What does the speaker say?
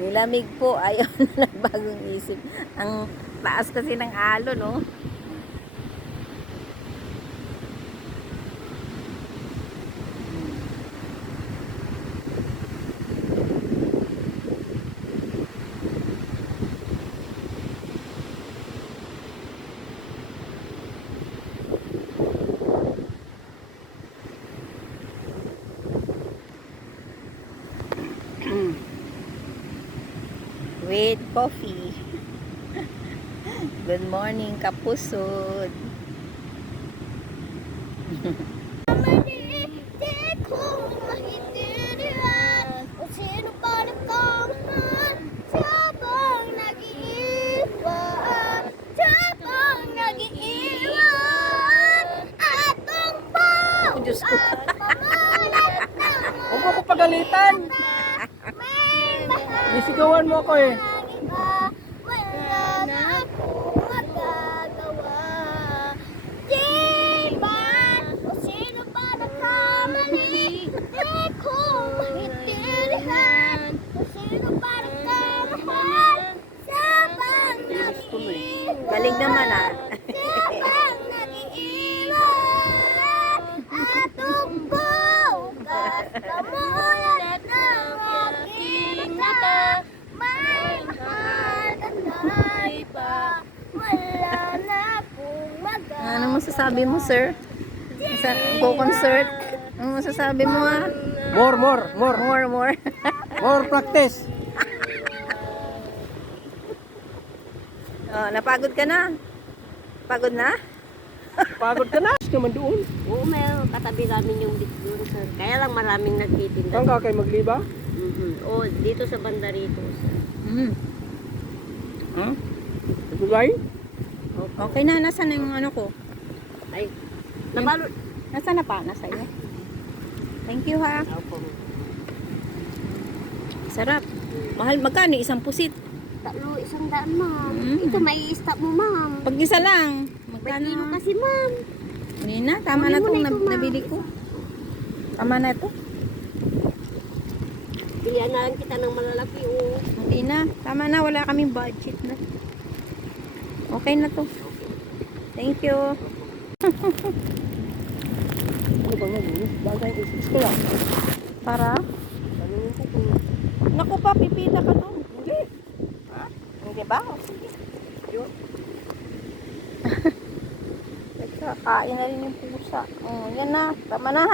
Nilamig po, ayaw na bagong isip. Ang taas kasi ng alon, no? With coffee. Good morning, kapusod. Diyos ko. Huwag mo ko pagalitan. Nisigawan mo ako eh. Wala na akong magagawa. Diba? O sino ba nagkamali? Di ko maintindihan. O sino ba nagkamahal? Sabang nag-iiwan. Galing naman, ah. Sabang nag-iiwan. Atong bukas kamulat ng aking mata. May mahal na iba. Wala na akong magagawa. Ano masasabi mo, sir? Go concert? Ano masasabi mo, ah? More. More. More practice. Oh, napagod ka na? Pagod na? Pagod ka na. Gusto naman doon. Oo, may katabi namin yung beach doon, sir. Kaya lang maraming nagtitinda. Saan ka kayo magliba? O, dito sa banda rito, sir. Hmm? Nagbibay? Okay na, nasaan na yung ano ko? Ay, nabalot. Nasaan na pa? Nasa iyo. Thank you, ha. Opo. Sarap. Mahal, magkano? Isang pusit. 100, ma'am. Mm. Ito, may stop mo, ma'am. Pag isa lang. May kilo Magkano? kasi, ma'am. Hindi na. Tama Kunin na mo itong na ito, ma'am. nabili ko. Tama na ito. Bilihan na lang kita ng malalaki, oh. Hindi na. Tama na. Wala kaming budget na. Okay na to. Thank you. Ano bang nagulis? Bagay isis ko lang. Para? Tanungin ko kung... Naku pa, pipita ka doon. Hindi. Ha? Hindi ba? O, sige. Yun. Kain na rin yung pusa. Oh, yan na. Tama na, ha.